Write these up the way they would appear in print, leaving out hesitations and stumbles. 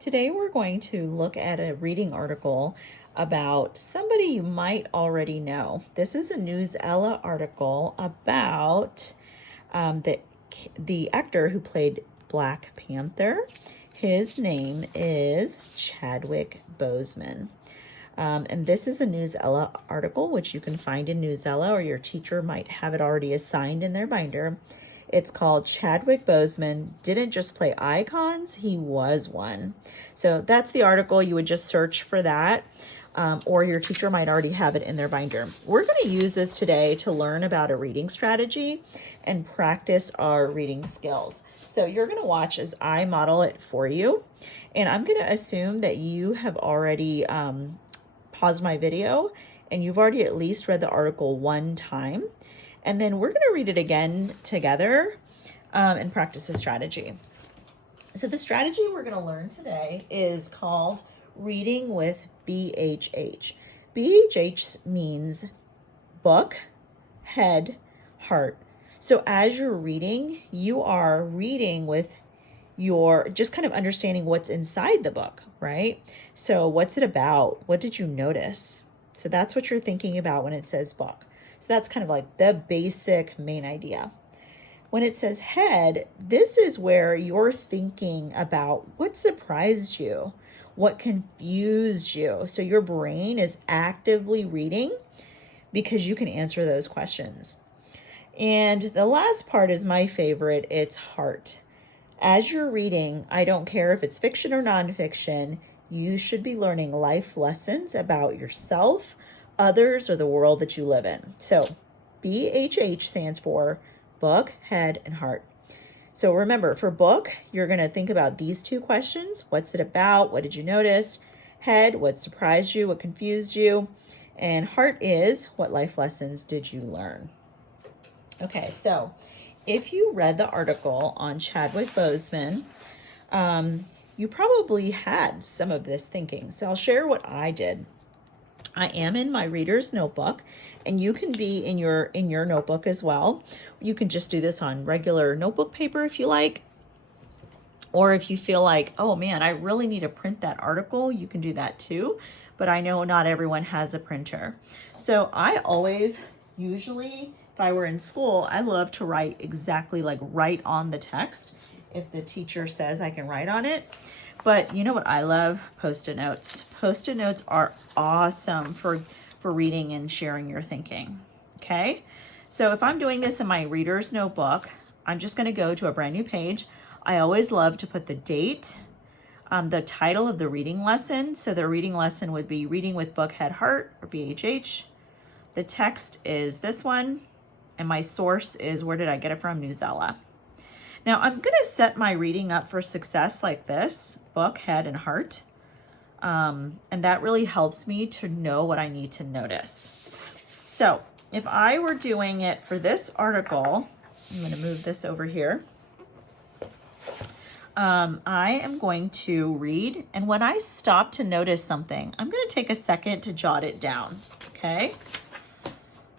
Today we're going to look at a reading article about somebody you might already know. This is a Newsella article about the actor who played Black Panther. His name is Chadwick Boseman. And this is a Newsella article, which you can find in Newsella, or your teacher might have it already assigned in their binder. It's called Chadwick Boseman Didn't Just Play Icons, He Was One. So that's the article. You would just search for that, or your teacher might already have it in their binder. We're going to use this today to learn about a reading strategy and practice our reading skills. So you're going to watch as I model it for you. And I'm going to assume that you have already paused my video and you've already at least read the article one time. And then we're going to read it again together and practice the strategy. So the strategy we're going to learn today is called reading with BHH. BHH means book, head, heart. So as you're reading, you are reading with your just kind of understanding what's inside the book, right? So what's it about? What did you notice? So that's what you're thinking about when it says book. That's kind of like the basic main idea. When it says head, this is where you're thinking about what surprised you, what confused you. So your brain is actively reading because you can answer those questions. And the last part is my favorite. It's heart. As you're reading, I don't care if it's fiction or nonfiction, you should be learning life lessons about yourself, others, or the world that you live in. So BHH stands for book, head, and heart. So remember, for book, you're going to think about these two questions. What's it about? What did you notice? Head, what surprised you? What confused you? And heart is, what life lessons did you learn? Okay, so if you read the article on Chadwick Boseman, you probably had some of this thinking. So I'll share what I did. I am in my reader's notebook, and you can be in your notebook as well. You can just do this on regular notebook paper if you like, or if you feel like, oh man, I really need to print that article, you can do that too. But I know not everyone has a printer. So I always, usually, if I were in school, I love to write exactly like right on the text if the teacher says I can write on it. But you know what I love? Post-it notes. Post-it notes are awesome for reading and sharing your thinking, okay? So if I'm doing this in my reader's notebook, I'm just gonna go to a brand new page. I always love to put the date, the title of the reading lesson. So the reading lesson would be Reading with Book, Head, Heart, or BHH. The text is this one, and my source is, where did I get it from? Newsella. Now I'm going to set my reading up for success like this, book, head, and heart. And that really helps me to know what I need to notice. So if I were doing it for this article, I'm going to move this over here. I am going to read, and when I stop to notice something, I'm going to take a second to jot it down, okay?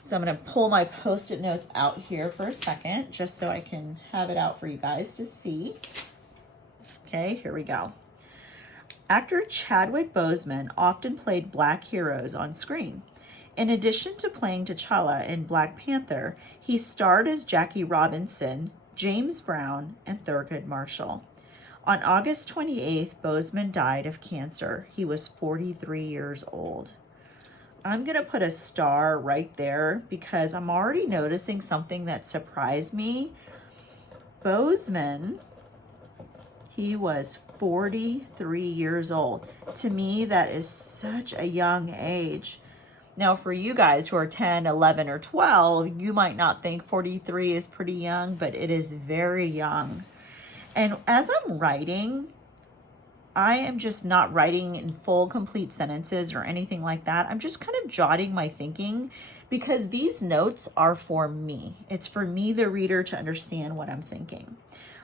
So I'm going to pull my Post-it notes out here for a second, just so I can have it out for you guys to see. Okay, here we go. Actor Chadwick Boseman often played Black heroes on screen. In addition to playing T'Challa in Black Panther, he starred as Jackie Robinson, James Brown, and Thurgood Marshall. On August 28th, Boseman died of cancer. He was 43 years old. I'm going to put a star right there because I'm already noticing something that surprised me. Boseman, he was 43 years old. To me, that is such a young age. Now, for you guys who are 10, 11, or 12, you might not think 43 is pretty young, but it is very young. And as I'm writing, I am just not writing in full, complete sentences or anything like that. I'm just kind of jotting my thinking because these notes are for me. It's for me, the reader, to understand what I'm thinking.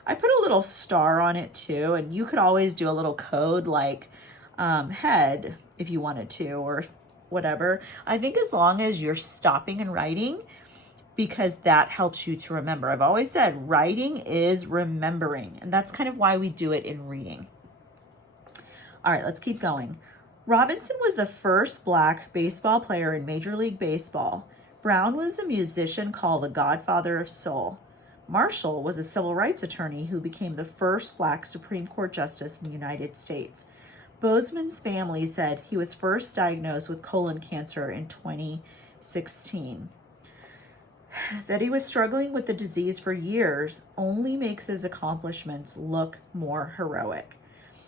I put a little star on it too, and you could always do a little code like head if you wanted to, or whatever. I think as long as you're stopping and writing, because that helps you to remember. I've always said writing is remembering, and that's kind of why we do it in reading. All right, let's keep going. Robinson was the first black baseball player in Major League Baseball. Brown was a musician called the Godfather of Soul. Marshall was a civil rights attorney who became the first black Supreme Court justice in the United States. Boseman's family said he was first diagnosed with colon cancer in 2016. That he was struggling with the disease for years only makes his accomplishments look more heroic.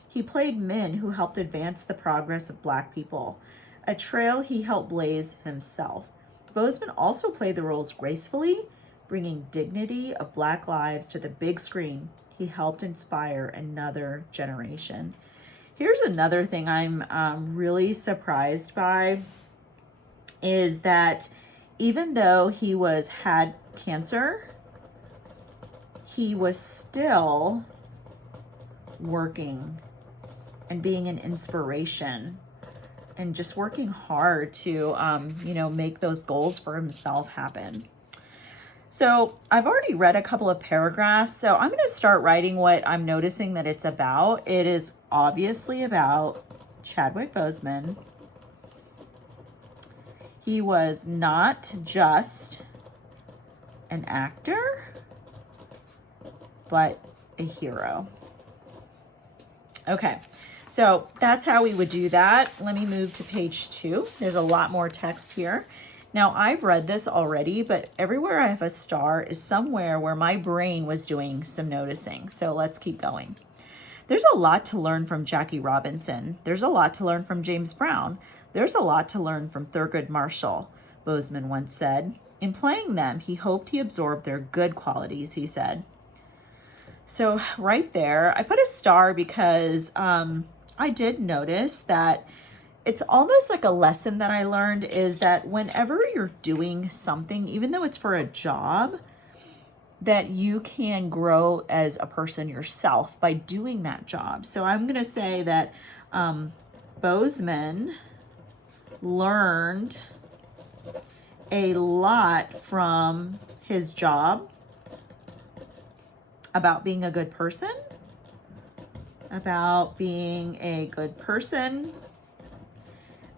He played men who helped advance the progress of black people, a trail he helped blaze himself. Boseman also played the roles gracefully, bringing dignity of black lives to the big screen. He helped inspire another generation. Here's another thing I'm really surprised by is that even though he had cancer, he was still working and being an inspiration and just working hard to, make those goals for himself happen. So I've already read a couple of paragraphs, so I'm going to start writing what I'm noticing that it's about. It is obviously about Chadwick Boseman. He was not just an actor, but a hero. Okay, so that's how we would do that. Let me move to page 2. There's a lot more text here. Now, I've read this already, but everywhere I have a star is somewhere where my brain was doing some noticing. So let's keep going. There's a lot to learn from Jackie Robinson. There's a lot to learn from James Brown. There's a lot to learn from Thurgood Marshall, Boseman once said. In playing them, he hoped he absorbed their good qualities, he said. So right there, I put a star because I did notice that it's almost like a lesson that I learned is that whenever you're doing something, even though it's for a job, that you can grow as a person yourself by doing that job. So I'm going to say that Boseman learned a lot from his job about being a good person,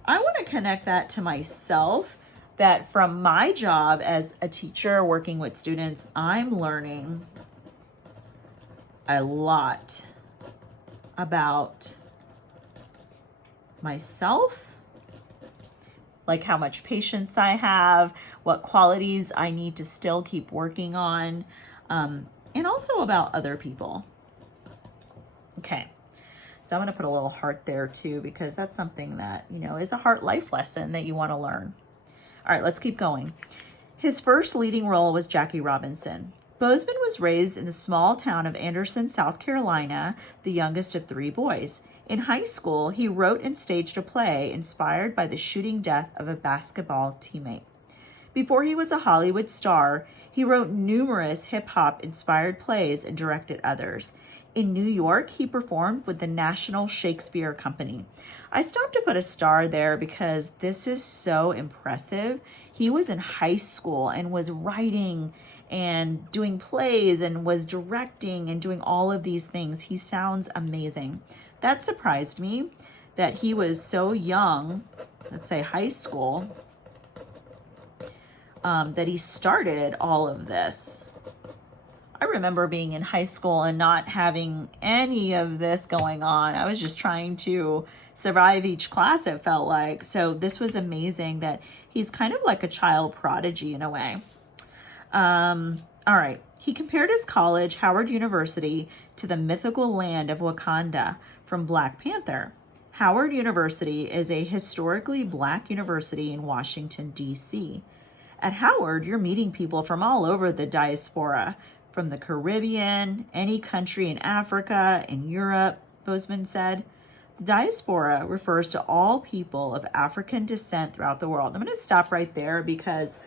I want to connect that to myself, that from my job as a teacher working with students, I'm learning a lot about myself, like how much patience I have, what qualities I need to still keep working on, and also about other people. Okay. So I'm going to put a little heart there too, because that's something that, is a heart life lesson that you want to learn. All right, let's keep going. His first leading role was Jackie Robinson. Boseman was raised in the small town of Anderson, South Carolina, the youngest of 3 boys. In high school, he wrote and staged a play inspired by the shooting death of a basketball teammate. Before he was a Hollywood star, he wrote numerous hip-hop inspired plays and directed others. In New York, he performed with the National Shakespeare Company. I stopped to put a star there because this is so impressive. He was in high school and was writing and doing plays and was directing and doing all of these things. He sounds amazing. That surprised me that he was so young, let's say high school, that he started all of this. I remember being in high school and not having any of this going on. I was just trying to survive each class, it felt like. So this was amazing that he's kind of like a child prodigy in a way. All right. He compared his college, Howard University, to the mythical land of Wakanda from Black Panther. Howard University is a historically Black university in Washington, D.C. At Howard, you're meeting people from all over the diaspora, from the Caribbean, any country in Africa, in Europe, Boseman said. The diaspora refers to all people of African descent throughout the world. I'm going to stop right there because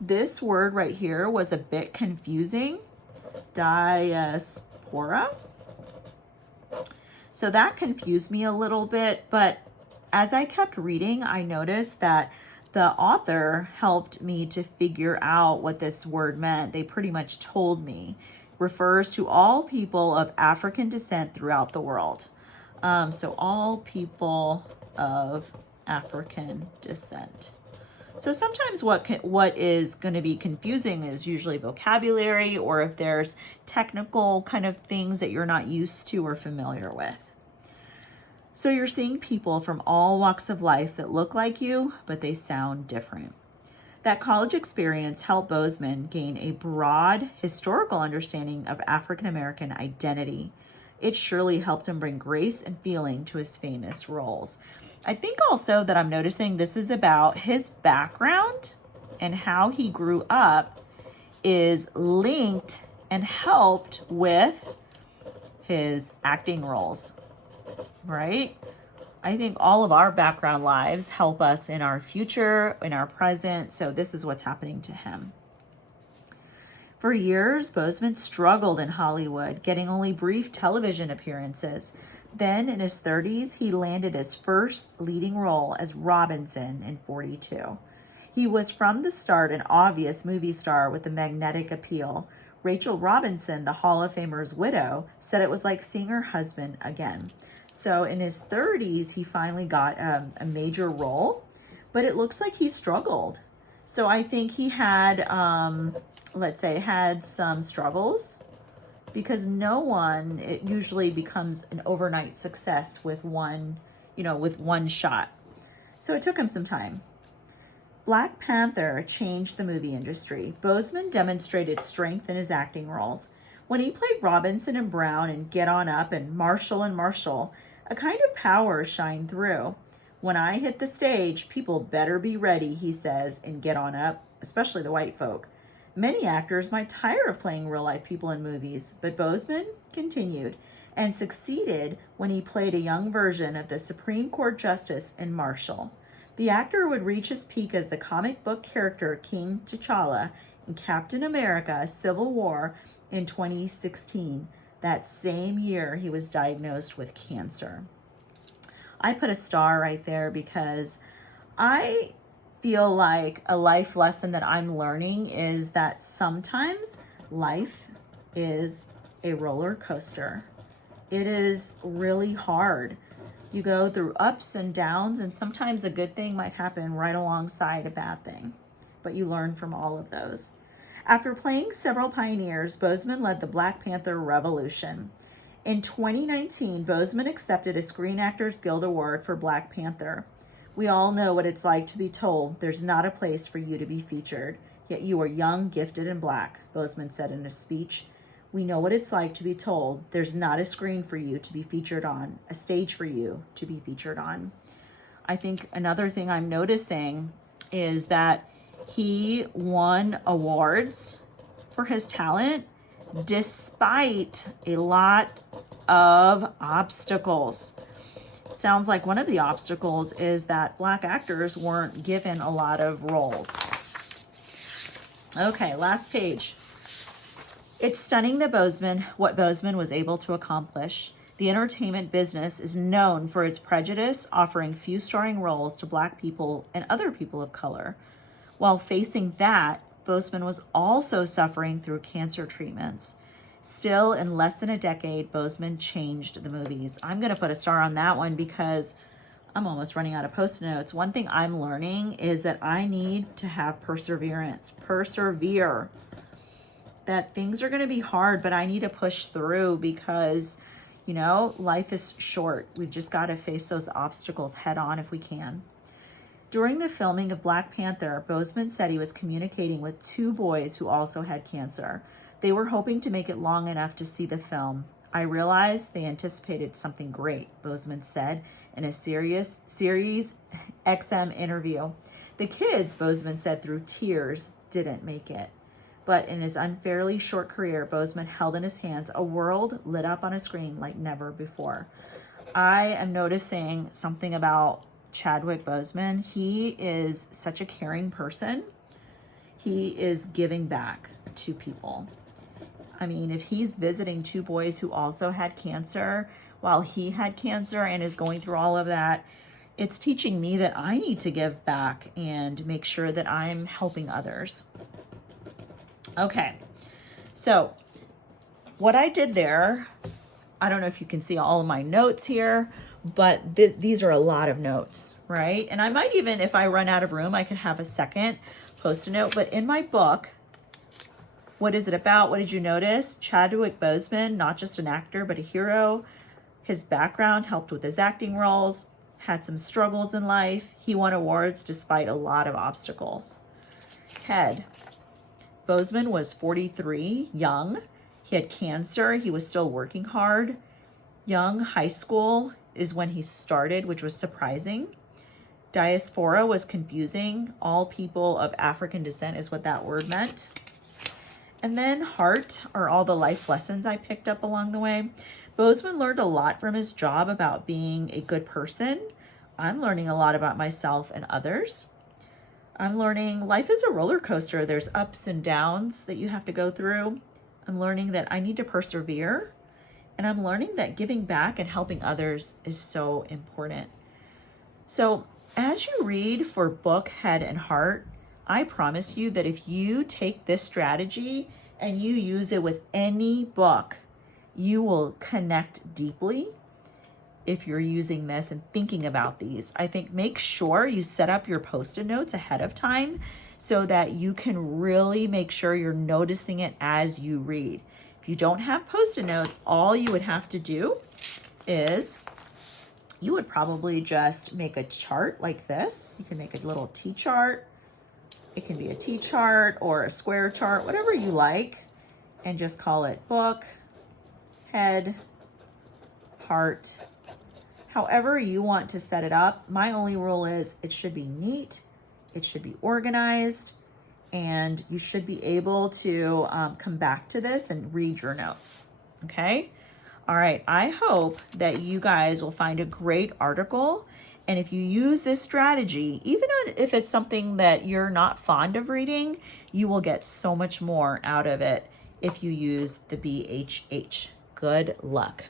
this word right here was a bit confusing. Diaspora. So that confused me a little bit, but as I kept reading, I noticed that the author helped me to figure out what this word meant. They pretty much told me. Refers to all people of African descent throughout the world. So all people of African descent. So sometimes what is going to be confusing is usually vocabulary, or if there's technical kind of things that you're not used to or familiar with. So you're seeing people from all walks of life that look like you, but they sound different. That college experience helped Boseman gain a broad historical understanding of African American identity. It surely helped him bring grace and feeling to his famous roles. I think also that I'm noticing this is about his background and how he grew up is linked and helped with his acting roles, right? I think all of our background lives help us in our future, in our present. So this is what's happening to him. For years, Boseman struggled in Hollywood, getting only brief television appearances. Then in his 30s, he landed his first leading role as Robinson in 42. He was from the start an obvious movie star with a magnetic appeal. Rachel Robinson, the Hall of Famer's widow, said it was like seeing her husband again. So in his 30s, he finally got a major role, but it looks like he struggled. So I think he had, let's say, had some struggles, because no one, it usually becomes an overnight success with one, with one shot. So it took him some time. Black Panther changed the movie industry. Boseman demonstrated strength in his acting roles. When he played Robinson and Brown in Get On Up and Marshall, a kind of power shined through. When I hit the stage, people better be ready, he says in Get On Up, especially the white folk. Many actors might tire of playing real-life people in movies, but Boseman continued and succeeded when he played a young version of the Supreme Court Justice in Marshall. The actor would reach his peak as the comic book character King T'Challa in Captain America: Civil War in 2016. That same year, he was diagnosed with cancer. I put a star right there because I feel like a life lesson that I'm learning is that sometimes life is a roller coaster. It is really hard. You go through ups and downs, and sometimes a good thing might happen right alongside a bad thing, but you learn from all of those. After playing several pioneers, Boseman led the Black Panther Revolution. In 2019, Boseman accepted a Screen Actors Guild Award for Black Panther. We all know what it's like to be told there's not a place for you to be featured, yet you are young, gifted, and Black, Boseman said in a speech. We know what it's like to be told there's not a screen for you to be featured on, a stage for you to be featured on. I think another thing I'm noticing is that he won awards for his talent despite a lot of obstacles. It sounds like one of the obstacles is that Black actors weren't given a lot of roles. Okay, last page. It's stunning that what Boseman was able to accomplish. The entertainment business is known for its prejudice, offering few starring roles to Black people and other people of color. While facing that, Boseman was also suffering through cancer treatments. Still, in less than a decade, Boseman changed the movies. I'm going to put a star on that one because I'm almost running out of Post-it notes. One thing I'm learning is that I need to have perseverance. Persevere. That things are going to be hard, but I need to push through because, life is short. We've just got to face those obstacles head on if we can. During the filming of Black Panther, Boseman said he was communicating with 2 boys who also had cancer. They were hoping to make it long enough to see the film. I realized they anticipated something great, Boseman said in a Sirius XM interview. The kids, Boseman said through tears, didn't make it. But in his unfairly short career, Boseman held in his hands a world lit up on a screen like never before. I am noticing something about Chadwick Boseman. He is such a caring person. He is giving back to people. I mean, if he's visiting 2 boys who also had cancer while he had cancer and is going through all of that, it's teaching me that I need to give back and make sure that I'm helping others. Okay, so what I did there, I don't know if you can see all of my notes here, but these are a lot of notes, right? And I might even, if I run out of room, I could have a second post-it note. But in my book, what is it about? What did you notice? Chadwick Boseman, not just an actor, but a hero. His background helped with his acting roles, had some struggles in life. He won awards despite a lot of obstacles. Head. Boseman was 43, young. He had cancer. He was still working hard. Young, high school is when he started, which was surprising. Diaspora was confusing. All people of African descent is what that word meant. And then heart are all the life lessons I picked up along the way. Boseman learned a lot from his job about being a good person. I'm learning a lot about myself and others. I'm learning life is a roller coaster. There's ups and downs that you have to go through. I'm learning that I need to persevere. And I'm learning that giving back and helping others is so important. So as you read for book, head, and heart, I promise you that if you take this strategy and you use it with any book, you will connect deeply if you're using this and thinking about these. I think make sure you set up your post-it notes ahead of time so that you can really make sure you're noticing it as you read. If you don't have post-it notes, all you would have to do is you would probably just make a chart like this. You can make a little T-chart. It can be a T-chart or a square chart, whatever you like, and just call it book, head, heart, however you want to set it up. My only rule is it should be neat, it should be organized, and you should be able to come back to this and read your notes, okay? All right, I hope that you guys will find a great article. And if you use this strategy, even if it's something that you're not fond of reading, you will get so much more out of it if you use the BHH. Good luck.